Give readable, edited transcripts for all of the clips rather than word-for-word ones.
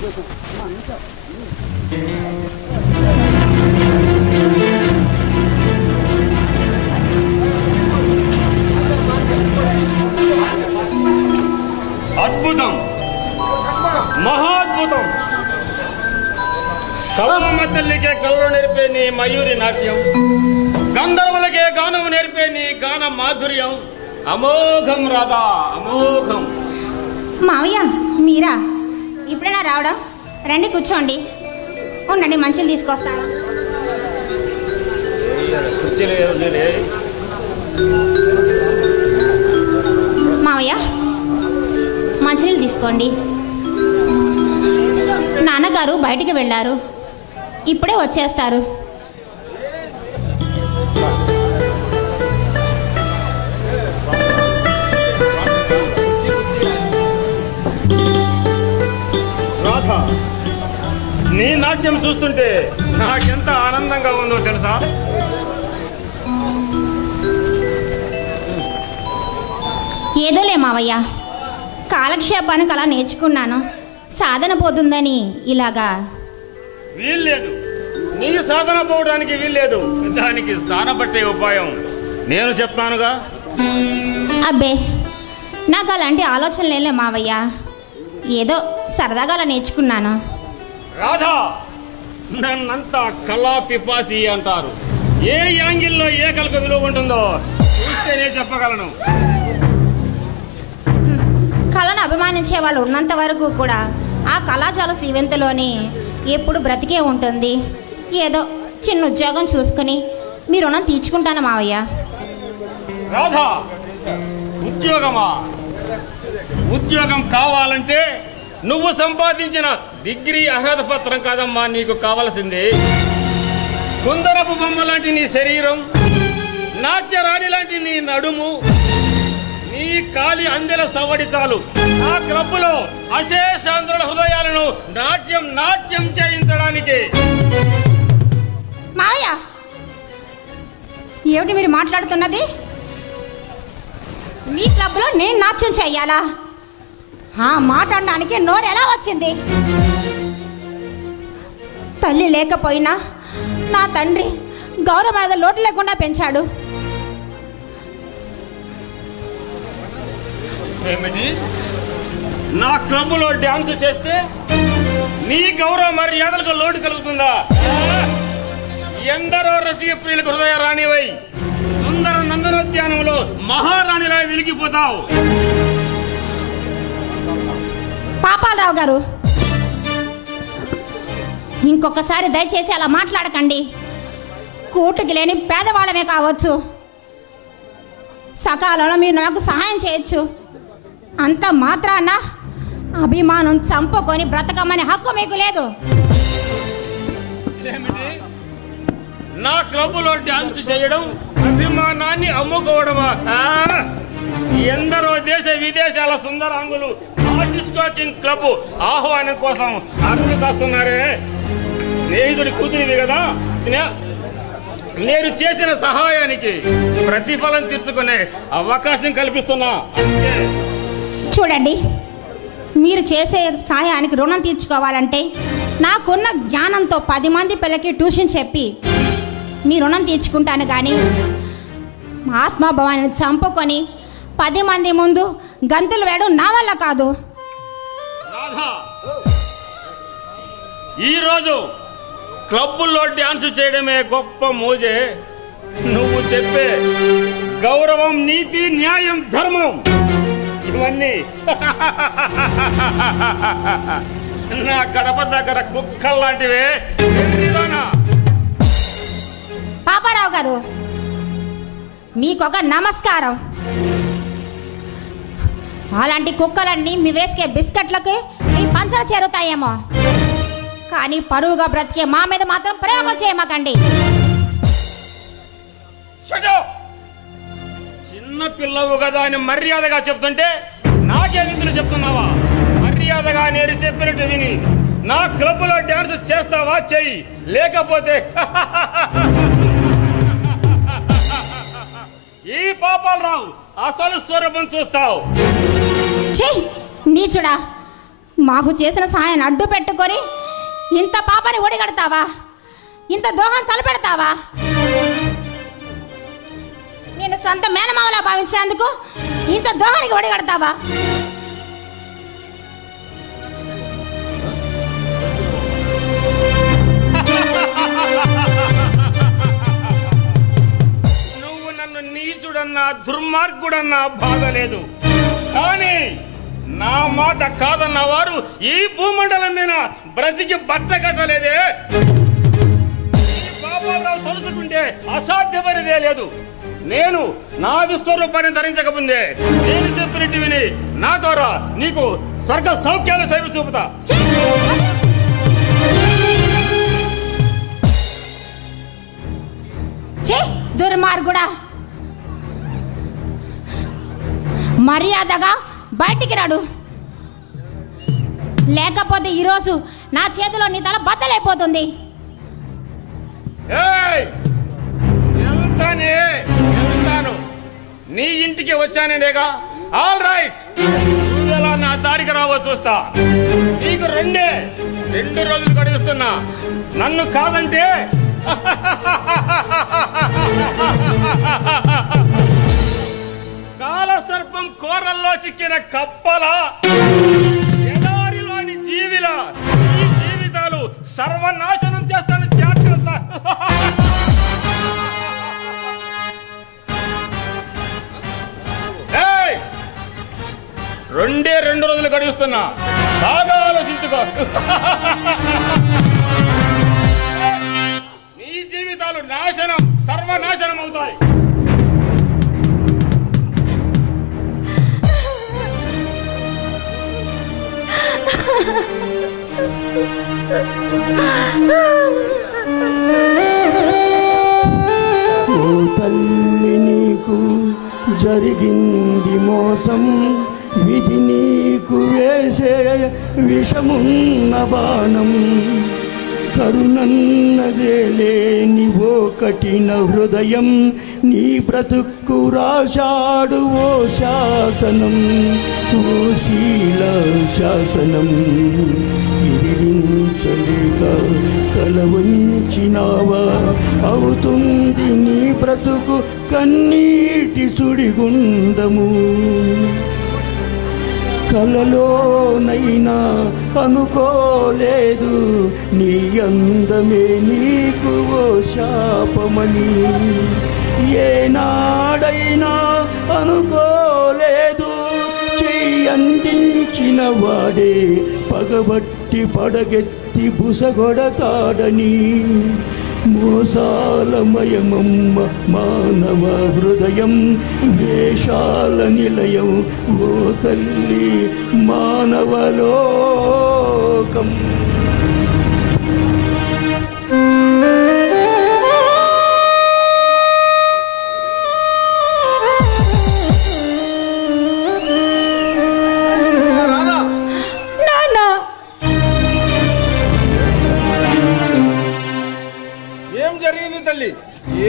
అద్భుతం, మహాద్భుతం. కళమ్మ తల్లికే కళ్ళు నేర్పే నీ మయూరి నాట్యం, గంధర్వులకే గానం నేర్పే నీ గాన మాధుర్యం అమోఘం రాధా, అమోఘం. మావయ్య మీరా ఇప్పుడైనా రావడం? రండి కూర్చోండి, ఉండండి మంచిని తీసుకొస్తాను. మావయ్య మంచినీళ్ళు తీసుకోండి. నాన్నగారు బయటికి వెళ్ళారు, ఇప్పుడే వచ్చేస్తారు. రాధా, నీ నాట్యం చూస్తుంటే నాకెంత ఆనందంగా ఉందో తెలుసా? ఏదోలే మావయ్య, కాలక్షేపానికి అలా నేర్చుకున్నాను, సాధన పోతుందని ఇలాగా. వీల్లేదు, నీ సాధన పోవడానికి వీల్లేదు. దానికి సానబట్టే ఉపాయం నేను చెప్తానుగా. అబ్బే, నాకు అలాంటి ఆలోచనలు లేలే మావయ్య, ఏదో సరదాగా అలా నేర్చుకున్నాను. రాధా, నన్నంతా కళా పిపాసి అంటారు. ఏ యాంగిల్లో ఏ కళకు విలువ ఉంటుందో చూస్తేనే చెప్పగలను. కళను అభిమానించే వాళ్ళు ఉన్నంత వరకు కూడా ఆ కళాశాల శ్రీవెంతలోని ఎప్పుడు బ్రతికే ఉంటుంది. ఏదో చిన్న ఉద్యోగం చూసుకుని మీ రుణం తీర్చుకుంటాను మావయ్య. రాధా, ఉద్యోగమా? ఉద్యోగం కావాలంటే నువ్వు సంపాదించిన డిగ్రీ అర్హత పత్రం కాదమ్మా నీకు కావలసింది. కుందరపు బొమ్మ లాంటి నీ శరీరం, నాట్యరాణి లాంటి నీ నడుము, నీ కాలి అందెల సవ్వడి చాలు ఆ క్లబ్బులో అశేషాంధ్రుల హృదయాలను నాట్యం నాట్యం చేయించడానికి. మావయ్య, ఏమిటి మీరు మాట్లాడుతున్నది? మీ క్లబ్లో నేను నాట్యం చెయ్యాలా? ఆ మాట అనడానికి నోరు ఎలా వచ్చింది? తల్లి లేకపోయినా నా తండ్రి గౌరవ మీద లోటు లేకుండా పెంచాడు. ఏమిటి? నా క్లబ్లో డ్యాన్స్ చేస్తే నీ గౌరవ మర్యాదలకు లోటు కలుగుతుందా? ఎందరో రసిక ప్రియులకు హృదయ రాణివై సుందర నందనోద్యానంలో మహారాణిలా వెలిగిపోతావు. పాపాలరావు గారు, ఇంకొకసారి దయచేసి అలా మాట్లాడకండి. కూటుకి లేని పేదవాళ్ళమే కావచ్చు, సకాలంలో మీరు నాకు సహాయం చేయొచ్చు. అంత మాత్రాన అభిమానం చంపుకొని బ్రతకమనే హక్కు మీకు లేదు. నా క్లబ్లో డాన్స్ చేయడం అభిమానాన్ని అమ్ముకోవడమా? ఎందరో దేశ విదేశాల సుందరాంగులు ఆ డిస్కో కింగ్ క్లబ్ ఆహ్వానం కోసం అరులు కాస్తున్నారే. స్నేహితుడి కూతురివి కదా, నేను చేసిన సహాయానికి ప్రతిఫలం తీర్చుకునే అవకాశం కల్పిస్తున్నా. చూడండి, మీరు చేసే సహాయానికి రుణం తీర్చుకోవాలంటే నాకున్న జ్ఞానంతో 10 మంది పిల్లకి ట్యూషన్ చెప్పి మీ రుణం తీర్చుకుంటాను. కానీ ఆత్మభావాన్ని చంపుకొని 10 మంది ముందు గంతులు వేయడం నా వల్ల కాదు. ఈరోజు క్లబ్బుల్లో డ్యాన్స్ చేయడమే గొప్ప మోజే. నువ్వు చెప్పే గౌరవం, నీతి, న్యాయం, ధర్మం ఇవన్నీ నా గడప దగ్గర కుక్కల్లాంటివే. పాపారావు గారు, మీకొక నమస్కారం. అలాంటి కుక్కలన్నీ మీ వేసుకే బిస్కెట్లకి మీ పంచర చేరుతాయేమో, కానీ పరువుగా బ్రతికే మా మీద మాత్రం ప్రయోగం చేయమాకండి. చిన్న పిల్లవు కదా అని మర్యాదగా చెప్తుంటే నాకే విధులు చెప్తున్నావా? మర్యాదగా నేను చెప్పినట్టు విని నా క్లబ్లో డాన్స్ చేస్తావా? చెయ్యి, లేకపోతే ఈ పాపాలరావు అసలు స్వరూపం చూస్తావు. నీచుడా, మాకు చేసిన సాయాన్ని అడ్డు పెట్టుకొని ఇంత పాపని ఒడిగడతావా? ఇంత ద్రోహం తలపెడతావా? నేను సొంత మేనమావలా భావించినందుకు ఇంత ద్రోహానికి ఒడిగడతావా? నువ్వు నన్ను నీచుడన్నా దుర్మార్గుడన్నా బాధ లేదు, కానీ నా మాట కాదన్న వారు ఈ భూమండలం మీద బ్రతికి బట్ట కట్టలేదే. పాపాలు తలుచుకుంటే అసాధ్యమైనదే లేదు. నేను నా విశ్వరూపాన్ని ధరించకముందే నేను చెప్పినట్టు విని నా ద్వారా నీకు స్వర్గ సౌఖ్యాలు సేవ చూపుతా. దుర్మార్గుడా, మర్యాదగా బయటికి రాడు, లేకపోతే ఈరోజు నా చేతిలో నీ తల బద్దలైపోతుంది. వెళ్తాను, నీ ఇంటికి వచ్చానేగా. ఆల్ రైట్, నువ్వెలా నా దారికి రావో చూస్తా. నీకు 2 రోజులు గడిపిస్తున్నా. నన్ను కాదంటే కాలసర్పం కోరల్లో చిక్కిన కప్పల, ఎడారిలోని జీవిల ఈ జీవితాలు సర్వనాశనం చేస్తాను. జాగ్రత్త. 2 రోజులు గడిపిస్తున్నా, బాగా ఆలోచించుకో. నీ జీవితాలు నాశనం, సర్వనాశనం అవుతాయి. ఓ తల్లి, నీకు జరిగింది మోసం, విధి నీకు వేసే విషమున్న బాణం. కరుణన్నదే లేని ఓ కఠిన హృదయం, నీ బ్రతుక్కు రాశాడు ఓ శాసనం, ఓ శీల శాసనం. ఎదిరించలేక తల వంచినావా, అవుతుంది నీ బ్రతుకు కన్నీటి సుడిగుండము. కలలోనైనా అనుకోలేదు నీ అందమే నీకు ఓ శాపమని, ఏనాడైనా అనుకోలేదు చెయ్యందించిన వాడే పగబట్టి పడగెత్తి బుసగొడతాడని. మోసాలమయమమ్మ మానవ హృదయం, వేషాల నిలయం ఓ తల్లి మానవలోకం.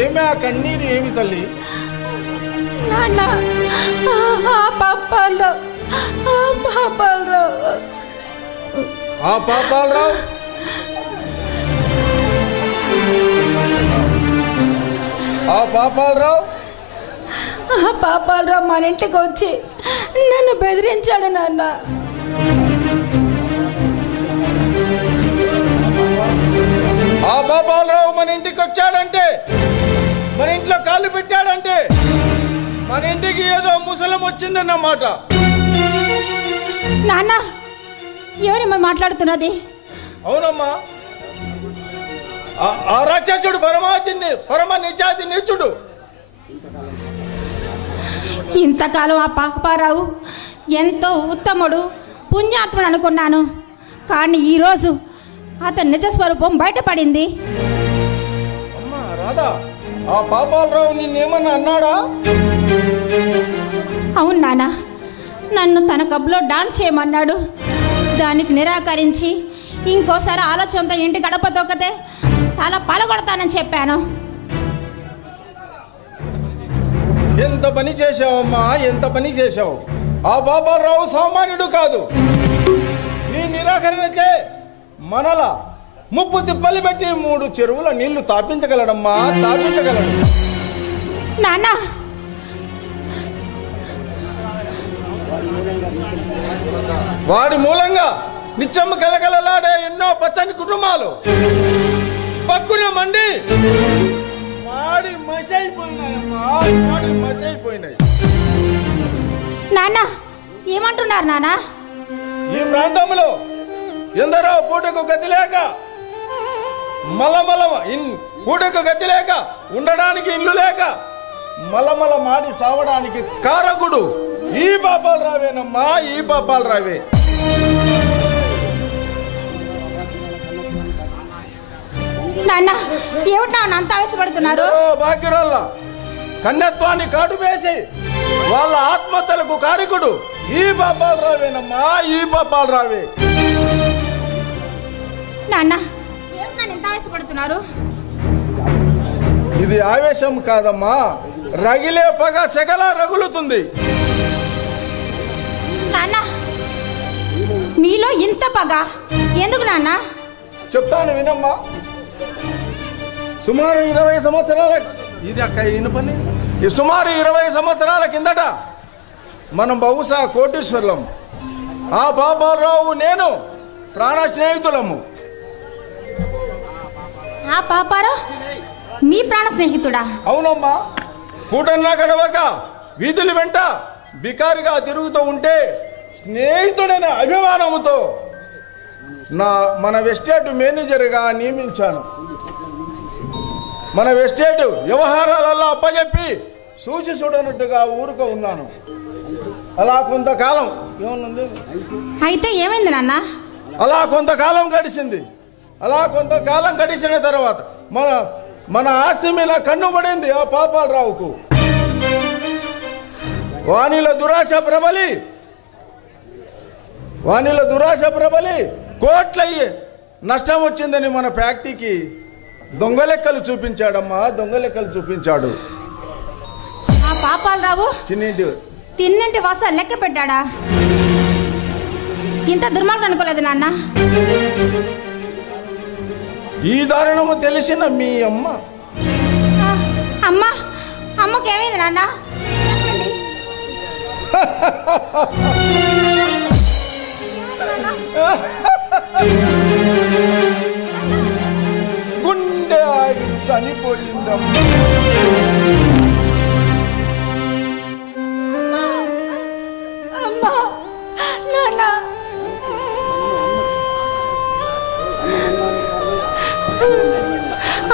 ఏమి ఆ కన్నీరు, ఏమి తల్లి? నాన్న, ఆ పాపాలరావు మన ఇంటికి వచ్చి నన్ను బెదిరించాడు నాన్న. ఆ పాపాలరావు మన ఇంటికి వచ్చాడంటే, మన ఇంట్లో కాళ్ళు పెట్టాడంటే మన ఇంటికి ఏదో ముసలం వచ్చిందన్నమాట. నాన్న, ఎవరమ్మా మాట్లాడుతున్నది? అవునమ్మా, ఆ రాక్షసుడు పరమ నిజాతి నీచుడు. ఇంతకాలం ఆ పాపారావు ఎంతో ఉత్తముడు, పుణ్యాత్ముడు అనుకున్నాను, కానీ ఈరోజు అతని నిజస్వరూపం బయటపడింది. అమ్మా రాధా, ఆ పాపాలరావు నిన్నేమన్నా అన్నాడా? అవును నాన్న, నన్ను తన క్లబ్లో డాన్స్ చేయమన్నాడు. దానికి నిరాకరించి ఇంకోసారి ఆలోచనతో ఇంటి గడప తొక్కితే తల పలగొడతానని చెప్పాను. ఎంత పని చేశావమ్మా, ఎంత పని చేశావు. ఆ పాపాలరావు సామాన్యుడు కాదు. నీ నిరాకరణ చే మనల ముప్పు తిప్పలు పెట్టి 3 చెరువుల నీళ్లు తాపించగలడమ్మా, తాపించగలడు. నాన్న వాడి మూలంగా నిత్యము కలకలలాడే ఎన్నో పచ్చని కుటుంబాలు పక్కున మండి మాడి మసైపోయినాయమ్మా, మాడి మసైపోయినాయి. నాన్న ఏమంటున్నారు నాన్న? ఈ ప్రాంతంలో ఎందరో పూటకు గతి లేక పూటకు గతి లేక ఉండడానికి ఇల్లు లేక మలమల మాడి సావడానికి కారకుడు ఈ పాపాలు రావేనమ్మా, ఈ పాపాలు రావే. నాన్న ఏమిటి నాన్న అంత ఆవేశపడుతున్నారు? భాగ్యురాళ్ళ కన్యత్వాన్ని కాటువేసి వాళ్ళ ఆత్మహత్యలకు కారకుడు ఈ పాపాలు రావేనమ్మా, ఈ పాపాలు రావే. నాన్న ఏమిటి నాన్న ఎంత ఆవేశపడుతున్నారు? ఇది ఆవేశం కాదమ్మా, రగిలే పగ సెగలా రగులుతుంది. నాన్న మీలో ఇంత పగ ఎందుకు నాన్న? చెప్తాను వినమ్మా. సుమారు 20 సంవత్సరాల ఇది అక్క ఈయన పని సుమారు 20 సంవత్సరాల కిందట మనం బహుశా కోటీశ్వర్లం. ఆ పాపారావు నేను ప్రాణ స్నేహితులము. ఆ పాపారా మీ ప్రాణ స్నేహితుడా? అవునమ్మా. పూటన్నా గడవక వీధుల వెంట బికారిగా తిరుగుతూ ఉంటే స్నేహితుడనే అభిమానముతో మన ఎస్టేట్ మేనేజర్గా నియమించాను. మన ఎస్టేట్ వ్యవహారాలలో అప్పచెప్పి చూసి చూడనట్టుగా ఊరుకో ఉన్నాను. అలా కొంతకాలం ఏమనుంది అయితే ఏమైంది నాన్న? అలా కొంతకాలం గడిచింది. అలా కొంతకాలం గడిచిన తర్వాత మన ఆస్తి మీద కన్ను పడింది ఆ పాపాలరావుకు. వానిలో దురాశ ప్రబలి కోట్లయ్యి నష్టం వచ్చిందని మన ఫ్యాక్టరీకి దొంగ లెక్కలు చూపించాడమ్మా, దొంగ లెక్కలు చూపించాడు. ఆ పాపాలరావు తిన్నింటి వాస లెక్క పెట్టాడా? ఇంత దుర్మార్గం అనుకోలేదు నాన్న. ఈ దారుణము తెలిసిన మీ అమ్మకి ఏమైంది నాన్న? గుండె ఆగి చనిపోయిందమ్మా. అమ్మా నాన్న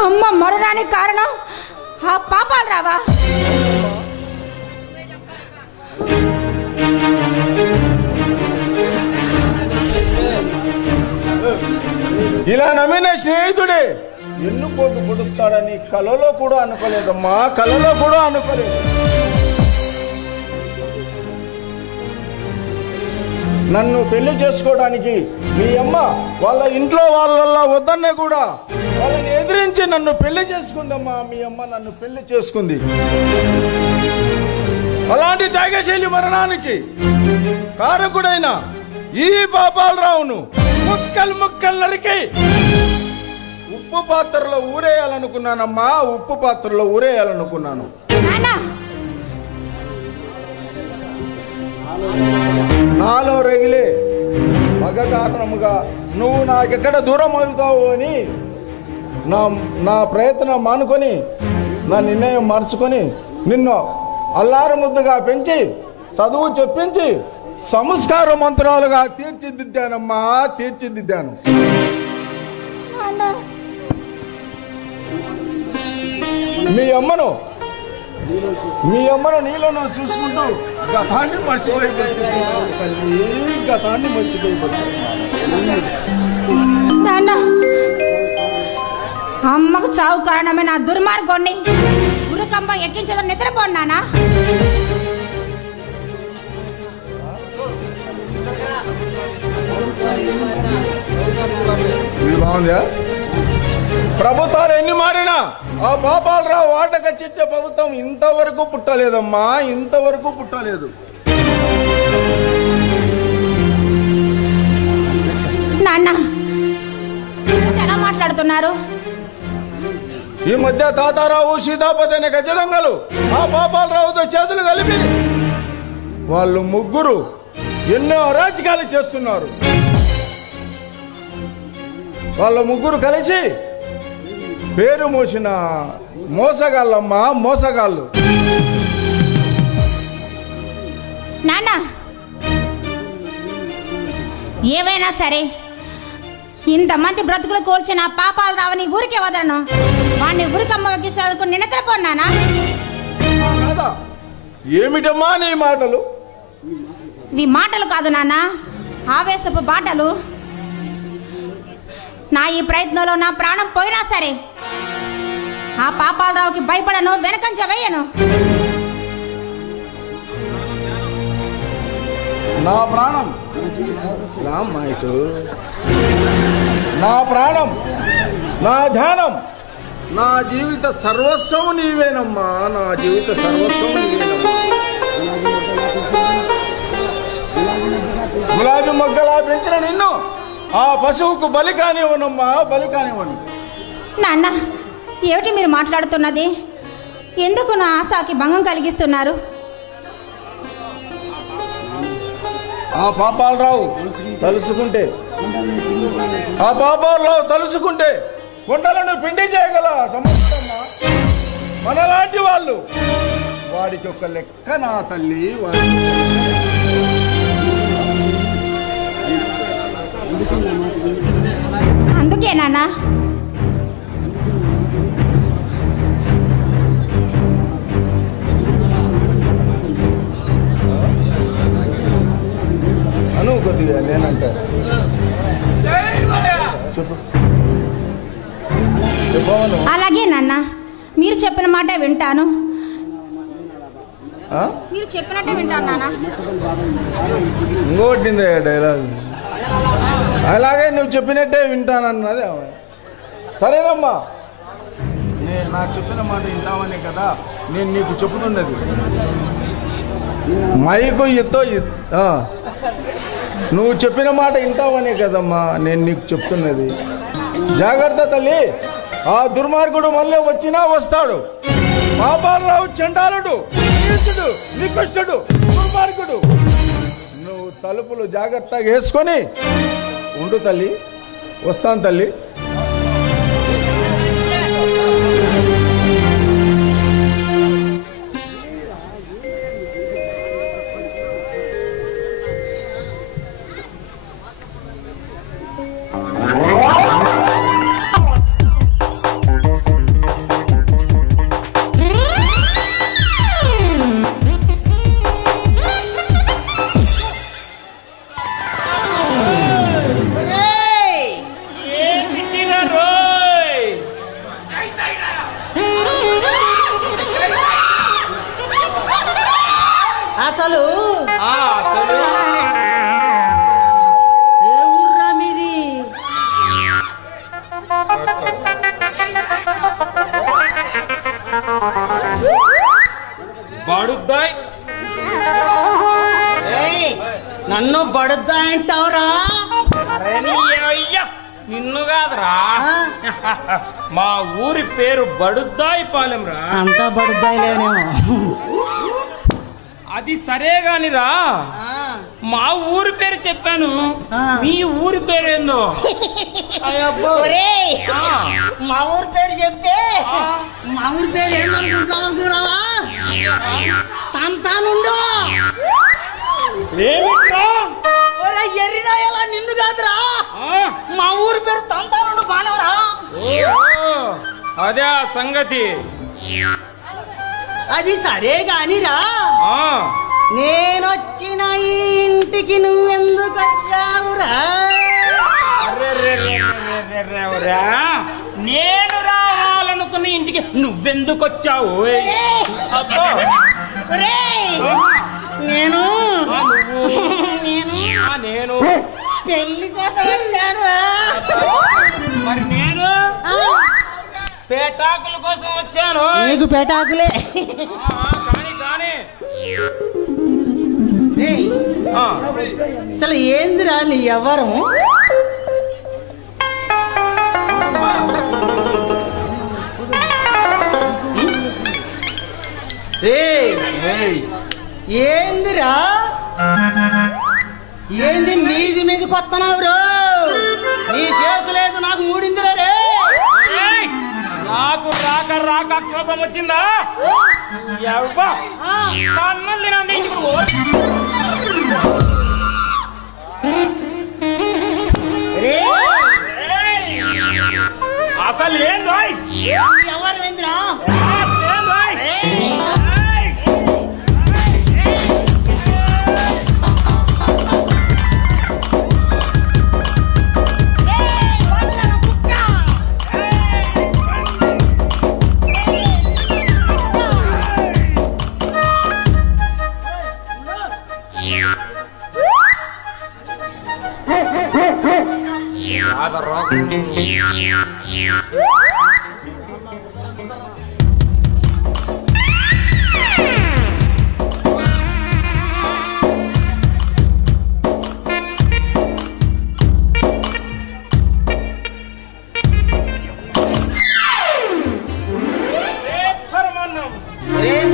అమ్మ మరణానికి కారణం ఆ పాపాలరావా? ఇలా నమ్మిన స్నేహితుడే ఎన్ను కోట్లు పొడుస్తాడని కలలో కూడా అనుకోలేదమ్మా, కలలో కూడా అనుకోలేదు. నన్ను పెళ్లి చేసుకోవడానికి మీ అమ్మ వాళ్ళ ఇంట్లో వాళ్ళ వద్దన్న కూడా వాళ్ళని ఎదిరించి నన్ను పెళ్లి చేసుకుందమ్మా. మీ అమ్మ నన్ను పెళ్లి చేసుకుంది. అలాంటి త్యాగశైలి మరణానికి కారకుడైన ఈ పాపాలరావును ముక్కలు నరికి ఉప్పు పాత్రలో ఊరేయాలనుకున్నానమ్మా, ఉప్పు పాత్రలో ఊరేయాలనుకున్నాను. నాలో రగిలే పగ కారణముగా నువ్వు నాకెక్కడ దూరం అవుతావు అని నా ప్రయత్నం మానుకొని నా నిర్ణయం మార్చుకొని నిన్ను అల్లారు ముద్దుగా పెంచి చదువు చెప్పించి సంస్కారవంతురాలుగా తీర్చిదిద్దానమ్మా, తీర్చిదిద్దాను. మీ అమ్మను నీళ్ళను చూసుకుంటూ గతాన్ని మర్చిపోయిపోతుంది. అమ్మకు చావు కారణమే నా దుర్మార్గోణ్ణి గురుకంబ ఎక్కించదని నిద్రపోన్నానా? బాగుందా? ప్రభుత్వాలు ఎన్ని మారినా ఆ పాపాలరావు ఆటక చిట్ట ప్రభుత్వం ఇంతవరకు పుట్టలేదమ్మా, ఇంతవరకు పుట్టలేదు. నాన్న ఎలా మాట్లాడుతున్నారు? ఈ మధ్య తాతారావు సీతాపతి అనే గజ దొంగలు ఆ పాపాలరావుతో చేతులు కలిపి వాళ్ళు ముగ్గురు ఎన్నో అరాచకాలు చేస్తున్నారు. వాళ్ళ ముగ్గురు కలిసి పేరు మోసిన మోసగాళ్ళమ్మా, మోసగాళ్ళు. నాన్న ఏమైనా సరే ఇంతమంది బ్రతుకులు కూర్చిన పాపాలు రావని ఊరికే వదలను. వాడిని ఊరికమ్మ వగ్గిస్తాలకు నినకరపోన్నానా? ఏమిటమ్మా నీ మాటలు? ఇవి మాటలు కాదు నాన్న, ఆవేశపు బాటలు. నా ఈ ప్రయత్నంలో నా ప్రాణం పోయినా సరే ఆ పాపాలరావుకి భయపడను, వెనకంజ వేయను. నా ప్రాణం నా ప్రాణం, నా ధ్యానం, నా జీవిత సర్వస్వం నీవేనమ్మా. నా జీవిత సర్వస్వం నీవేనమ్మా. గులాబీ మొగ్గలా పెంచిన నిన్ను ఆ పశువుకు బలి కానివ్వనమ్మా, బలి కానివ్వను. నాన్న ఏమిటి మీరు మాట్లాడుతున్నది? ఎందుకు నా ఆశకి భంగం కలిగిస్తున్నారు? ఆ పాపాలరావు తలుసుకుంటే కొండలను పిండి చేయగల సమర్థమ్మా. మనలాంటి వాళ్ళు వాడికి ఒక లెక్క నా తల్లి. అందుకే నాన్న అను కొద్దిగా నేనంటే చెప్పవను. అలాగే నాన్న, మీరు చెప్పిన మాట వింటాను. మీరు చెప్పినట్టే వింటాను నాన్న. ఇంకోటిందే డైలాగ్. అలాగే నువ్వు చెప్పినట్టే వింటానన్నది. సరేనమ్మా, నేను నాకు చెప్పిన మాట వింటావనే కదా నేను నీకు చెప్తున్నది. మైకు నువ్వు చెప్పిన మాట వింటావనే కదమ్మా నేను నీకు చెప్తున్నది. జాగ్రత్త తల్లి, ఆ దుర్మార్గుడు మళ్ళీ వచ్చినా వస్తాడు. పాపాలరావు చండాలుడు, నీచుడు, నికృష్టుడు, దుర్మార్గుడు. నువ్వు తలుపులు జాగ్రత్తగా వేసుకొని ఉండు తల్లి. వస్తాను తల్లి. అసలు ఏ ఊర్రా మీది? బడుద్దాయ్. నన్ను బడుద్దా అంటావురా? అయ్యా నిన్ను కాదురా, మా ఊరి పేరు బడుద్దాయి పాలెం రా. అంతా బడుద్దాయిలేనేమో. అది సరే గానిరా, మా ఊరి పేరు చెప్పాను, మీ ఊరి పేరు ఏందో? మా ఊరి పేరు చెప్తే మా ఊరి పేరు ఏందనుకుంటున్నావా? తంతానుండు. ఎర్రినా ఎలా నిన్ను కాదురా, మా ఊరి పేరు తంతానుండు బాలవరా. అదే ఆ సంగతి. అది సరే గానిరా, నేనొచ్చిన ఈ ఇంటికి నువ్వెందుకు వచ్చావురా? నేను రావాలనుకున్న ఇంటికి నువ్వెందుకు వచ్చావు? నేను నేను పెళ్లి కోసం వచ్చాను. మరి నేను పేటాకుల కోసం వచ్చాను. నీకు పేటాకులే. కానీ అసలు ఏందిరా నీ ఎవరు? ఏందిరా ఏంది మీది మీది కొత్తనావు రో నీ చేతి లేదు నాకు మూడిందిరా రే నాకు రాక రాక కోపం వచ్చిందా అసలు ఏం రాయ్ ఎవరు ఏందిరా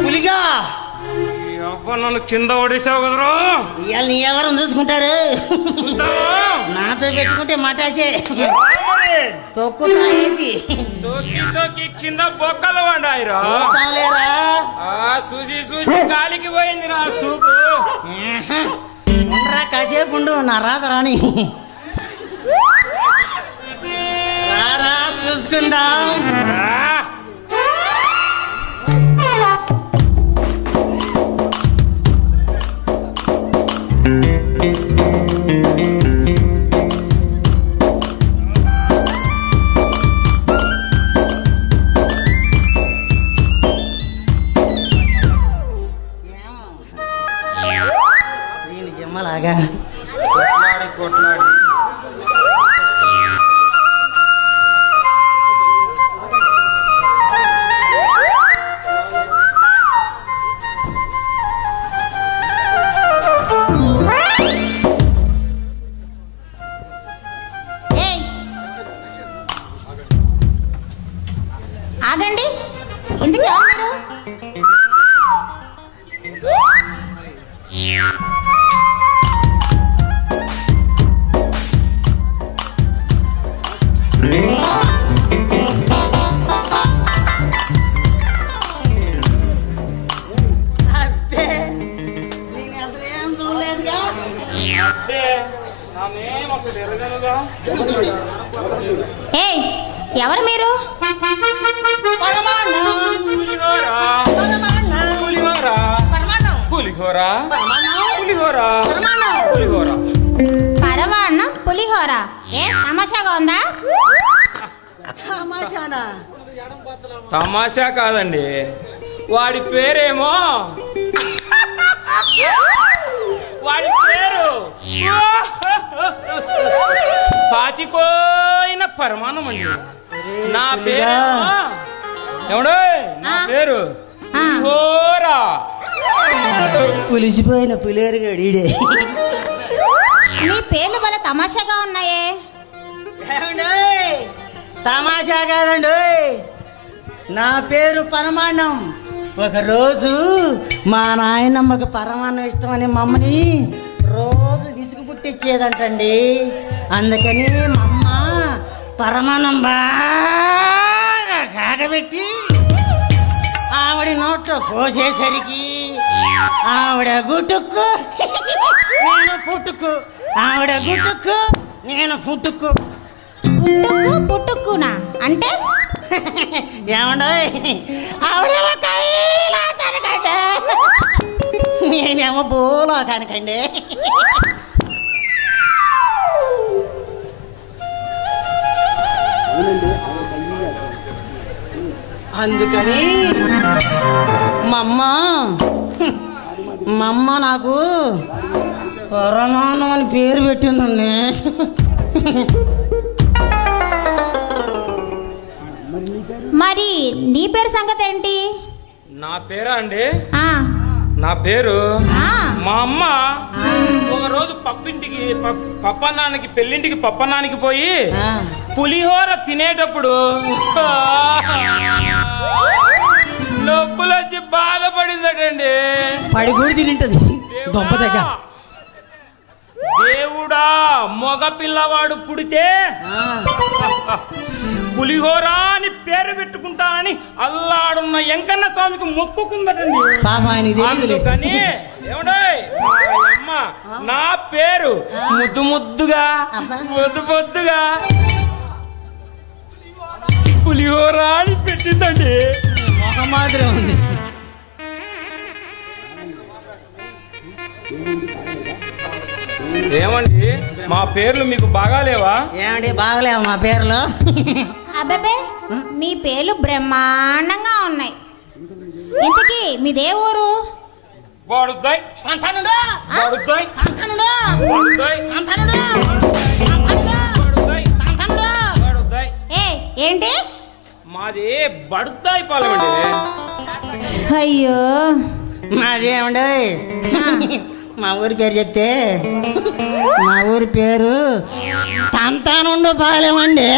పులిగా నన్ను కింద ఓడేసావు కదరా ఇవాళ నీ ఎవరు చూసుకుంటారు నాతో పెట్టుకుంటే మటాసే తొక్కు తాగేసి తొక్కి కింద బొక్కలు వండాయిరా చూసి చూసి గాలికి పోయింది రా సూపు ఉండరా కాసేపు ఉండు నా రాత రాని రారా చూసుకుందాం జమ్మలాగా కొట్లాడి ఆగండి ఎందుకు ఎవరు మీరు అబ్బే నేను అసలు ఏం చూడలేదుగా ఏయ్ ఎవరు మీరు పరమాన్నం పులిహోర ఏ తమాషాగా ఉందా తమాషా కాదండి వాడి పేరేమో వాడి పేరు పాచిపోయిన పరమాన్నం అండి నా పేరు ఎవడో నా పేరు పులిహోరా పులిసిపోయిన పులేరుగాడు ఈడే నీ పేర్లు భలే తమాషాగా ఉన్నాయే తమాషా కాదండి నా పేరు పరమాన్నం ఒకరోజు మా నాయనమ్మకి పరమాన్నం ఇష్టమని మమ్మని రోజు విసుగు పుట్టించేదంటండి అందుకని మా అమ్మ పరమాన్నం బాగా కాగబెట్టి ఆవిడ నోట్లో పోసేసరికి ఆవిడ గుట్టుక్కు నేను పుట్టుకు ఆవిడ గుట్టుక్కు నేను పుట్టుకు పుట్టుక్కు పుట్టుక్కునా అంటే ఏమండో ఆవిడేమో కైలాసానికండి నేనేమో భూలోకానికండి అందుకని మా అమ్మ నాకు పరమాన్నం అని పేరు పెట్టిందండి మరి నీ పేరు సంగతి ఏంటి నా పేరా అండి ఆ నా పేరు ఆ మా అమ్మ ఒక రోజు పప్పన్నానికి పెళ్ళింటికి పప్పన్నానికి పోయి పులిహోర తినేటప్పుడు నొప్పులు వచ్చి బాధపడిందటండి. పడి కూడా తింటది దొంప దగ్గర. దేవుడా, మగ పిల్లవాడు పుడితే పులిహోర అని పేరు పెట్టుకుంటానని అల్లాడున్న వెంకన్న స్వామికి మొక్కుకుందటండి. అందుకని ఏమండోయ్ మా అమ్మ నా పేరు ముద్దుగా పొద్దుగా పులిహోర అని పెట్టిందండి. మొహం మాత్రం ఉంది. ఏమండి మా పేర్లు మీకు బాగాలేవా? ఏమండి బాగలేవా మా పేర్లు? అబ్బాబే మీ పేర్లు బ్రహ్మాండంగా ఉన్నాయి. ఇంతకీ మీదే ఊరు? బాడుద్దాయ్ సంతానుడా, బాడుద్దాయ్ సంతానుడా, బాడుద్దాయ్ సంతానుడా, బాడుద్దాయ్ సంతానుడా. బాడుద్దాయ్. ఏంటి? మాది బడుద్దాయ్ పాలెం అండి. అయ్యో మాదేమండి మా ఊరి పేరు చెప్తే మా ఊరి పేరు తంతానుండు పాలేమండి.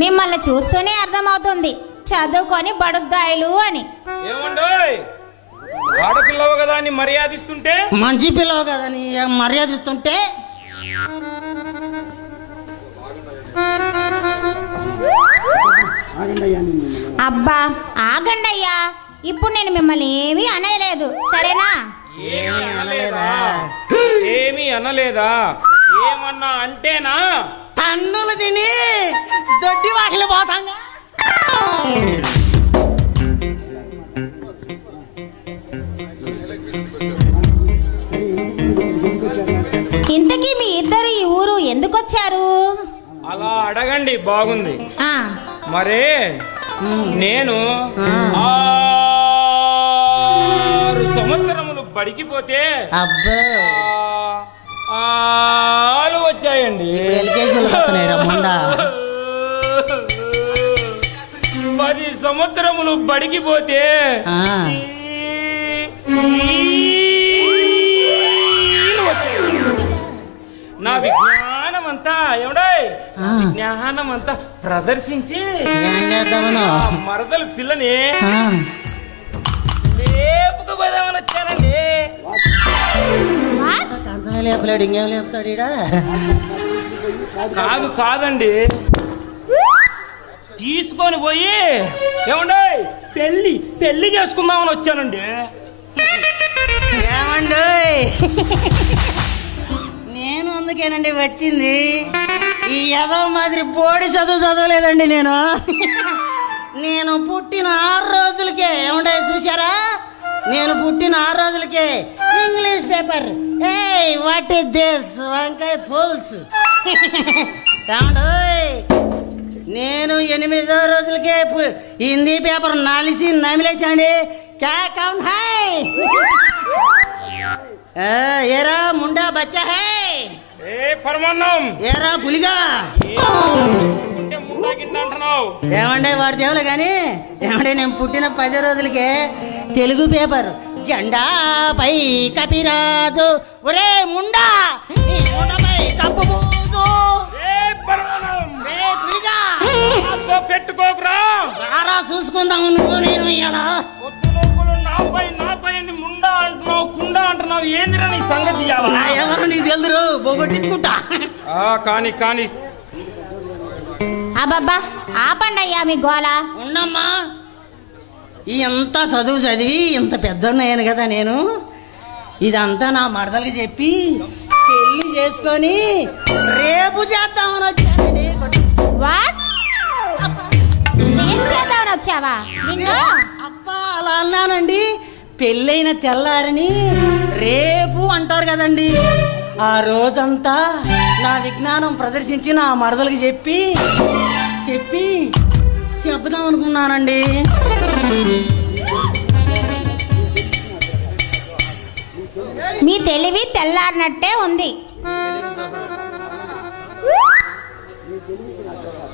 మిమ్మల్ని చూస్తూనే అర్థమవుతుంది చదువుకొని బడుద్దాయిలు అని. ఏమండోయ్ ఆడపిల్లవు కదా అని మర్యాదిస్తుంటే, మంచి పిల్లవు కదని మర్యాదిస్తుంటే అబ్బా ఆగండయ్యా, ఇప్పుడు నేను మిమ్మల్ని ఏమీ అనలేదు సరేనా? ఏమీ అనలేదా? ఏమన్నా అంటేనా తన్నులు తిని దొడ్డి వాకిలి పోతాంగా. ఇంతకీ మీ ఇద్దరు ఈ ఊరు ఎందుకు వచ్చారు? అలా అడగండి బాగుంది. ఆ మరే నేను 6 సంవత్సరములు బడికిపోతే అబ్బా ఆలు వచ్చాయండి. ఎల్కేజీలు వస్తున్నాయి రమ్మండా. 10 సంవత్సరములు బడికిపోతే నా విజ్ఞానమంతా విజ్ఞానమంతా ప్రదర్శించి మరదలు పిల్లని లేపుకుపోదామని వచ్చానండి. కంచమే లేపలేడు, ఇంకేం లేపుతాడు ఈడ? కాదండి, తీసుకొని పోయి ఏమండి పెళ్లి చేసుకుందామని వచ్చానండి. ఏమండి నేను అందుకేనండి వచ్చింది. ఈ ఏదో మాదిరి బోడి చదవలేదండి నేను పుట్టిన 6 రోజులకే ఏమండే చూసారా, నేను పుట్టిన 6 రోజులకే English paper what is this వంకాయ పుల్స్ ఏమండోయ్. నేను 8వ రోజులకే హిందీ పేపర్ నమిలేసండి. ఏరా ముండా బచ్చా హై పరమాన్నం ఏరా పులిగా ఏమండే వాడి దేవులే కానీ ఏమండే నేను పుట్టిన 10 రోజులకే తెలుగు పేపర్ జెండాపై కపిరాజు ఒరే ముండా కప్పు పెట్టుకోకురా చూసుకుందాం నువ్వు నేను ఇలా నాపై ముండా అంటున్నావు కుండా అంటున్నావు. ఏందిరా నీ సంగతి? ఎవరు నీకు తెలుదురు బొగొట్టించుకుంటా. కానీ అబ్బబ్బా ఆపండి అయ్యా మీ గోల. ఉండమ్మా, ఇంత చదువు చదివి ఇంత పెద్దన్నాను కదా నేను. ఇదంతా నా మరదలకి చెప్పి పెళ్లి చేసుకొని రేపు చేద్దామని వచ్చానండి. చేద్దామని వచ్చావా? అబ్బా అలా అన్నానండి. పెళ్ళైన తెల్లారని రేపు అంటారు కదండి. ఆ రోజంతా నా విజ్ఞానం ప్రదర్శించి నా మరదలకి చెప్పి చెప్దాం అనుకున్నానండి. మీ తెలివి తెల్లారినట్టే ఉంది.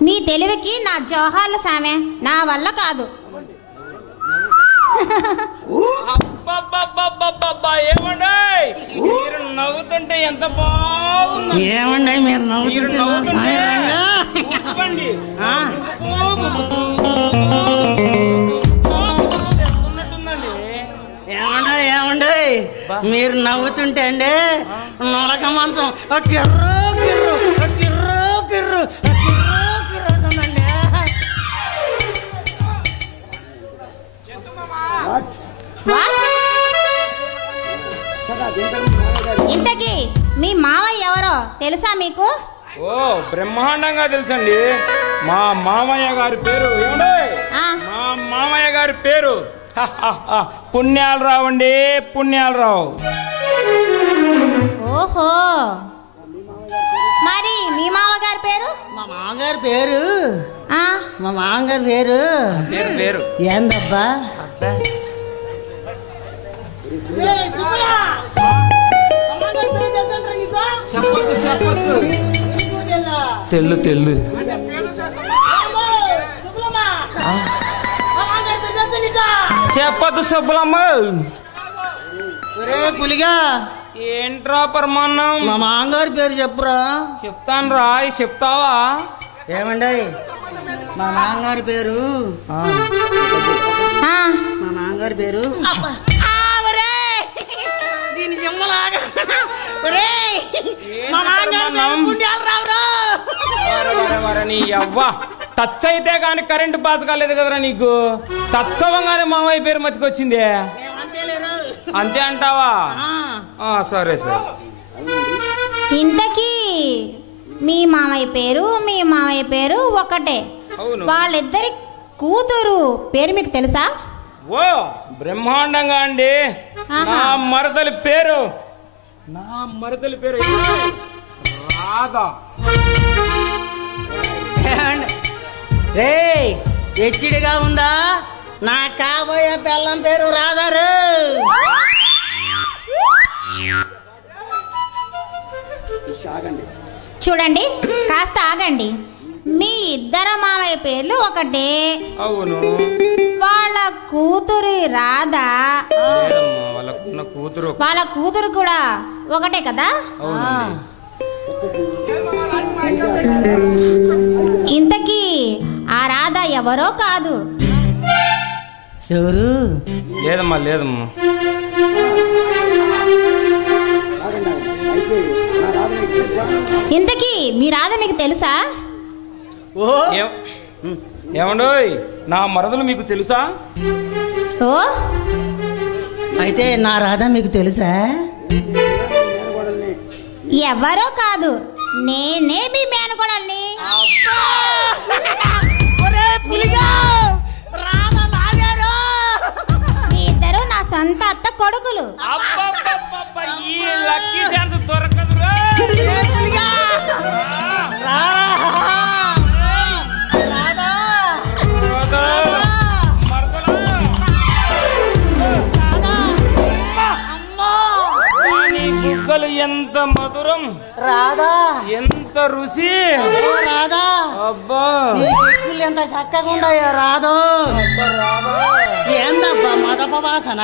మీ తెలివికి నా జోహార్లు సామె, నా వల్ల కాదు. ఏమండి మీరు నవ్వుతుంటే ఎంత బాగుంది. ఏమండి మీరు నవ్వుతుంటే ఇసుబండి. ఆ, ఉన్నట్టుందండి. ఏమండో ఏమండో మీరు నవ్వుతుంటే అండి నొలక మంచం ఆ కిర్రు కిర్రు ఆ కిర్రు కిర్రు ఆ కిర్రు కిర్రు అంటుందండి. ఇంతకీ మీ మావయ్య ఎవరో తెలుసా మీకు? ఓ బ్రహ్మాండంగా తెలుసండి. మా మామయ్య గారి పేరు ఏమండి? ఆ. మా మామయ్య గారి పేరు పుణ్యాలరావు అండి. పుణ్యాలరావు. ఓహో, మరి మీ మామగారి పేరు? మా మామగారి పేరు ఆ, మా మామగారి పేరు పేరు ఏందబ్బా? చెప్పొద్దు చెప్పొద్దు. తెల్లు తెల్లు. చెప్పొద్దు సబ్బులమ్మ. ఒరే పులిగా, ఏంట్రా పరమాన్నం? మా మామగారి పేరు చెప్పురా. చెప్తాను రా. చెప్తావా? ఏమండి మా మామగారి పేరు ఆ. మా మామగారి పేరు దీని జిమ్మలాగా మా మామగారి పేరు పుణ్యాలరావురా. నీ అవ్వా టచ్ అయితే కానీ కరెంటు పాస్ కాలేదు కదరా నీకు. టచ్ అవ్వగానే మామయ్య పేరు మతికొచ్చింది. అంతే అంటావా? సరే సరే. ఇంతకీ మీ మామయ్య పేరు ఒకటే. అవును. వాళ్ళిద్దరి కూతురు పేరు మీకు తెలుసా? ఓ బ్రహ్మాండంగా అండి. ఆహా. నా మరదలి పేరు రాధా. రే హెచ్చిడిగా ఉందా? నా కాబోయే పిల్లం పేరు రాధారు. చూడండి, కాస్త ఆగండి. మీ ఇద్దరు మామయ్య పేర్లు ఒకటే. అవును. వాళ్ళ కూతురు రాధా, లేదమ్మా, వాళ్ళకున్న కూతురు. వాళ్ళ కూతురు కూడా ఒకటే కదా? అవునండి. ఇంతకీ ఆ రాధ ఎవరో కాదు. ఎవరు? లేదమ్మా లేదమ్మా. ఇంతకీ మీ రాధ మీకు తెలుసా? ఓ ఏమండోయ్, నా మరదలు మీకు తెలుసా? ఓ, అయితే నా రాధా మీకు తెలుసా? ఎవరో కాదు, నేనే మీ మేనకోడల్ని. మీ ఇద్దరు నా సొంత అత్త కొడుకులు. అబ్బబ్బబ్బబ్బ, ఈ లక్కీ ఛాన్స్ దొరకదురా. ఎంత మధురం, రాధా ఎంత రుచి. రాధా, అబ్బా చెక్కులు ఎంత చక్కగా ఉన్నాయో రాధో. ఏందబ్బా మదప వాసన?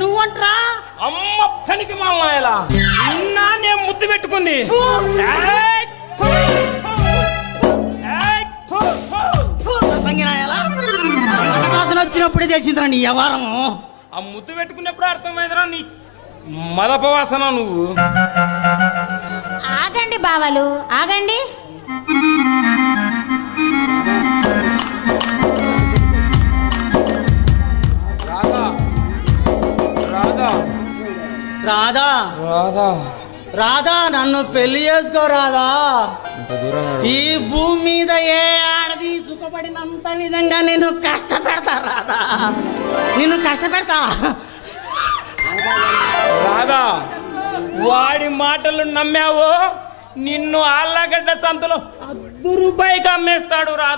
నువ్వంట్రా అమ్మ పనికి మామయ్యలా నిన్న నేను ముద్దు పెట్టుకుంది. వాసన వచ్చినప్పుడే తెలిసిందిరా నీ వ్యవహారము. ఆ ముద్దు పెట్టుకున్నప్పుడు అర్థమైందిరా నీ మదప వాసన. నువ్వు ఆగండి బావలు, ఆగండి. రాధా రాధా రాధా రాధా రాధా, నన్ను పెళ్లి చేసుకో రాధా. ఇంత దూరం ఈ భూమి మీద ఏ ఆడది సుఖపడినంత విధంగా నేను కష్టపెడతా రాధా, నిన్ను కష్టపెడతా. రాధా, వాడి మాటలు నమ్మావు, నిన్ను ఆళ్ళగడ్డ సంతలో ₹1 అమ్మేస్తాడు రాధా.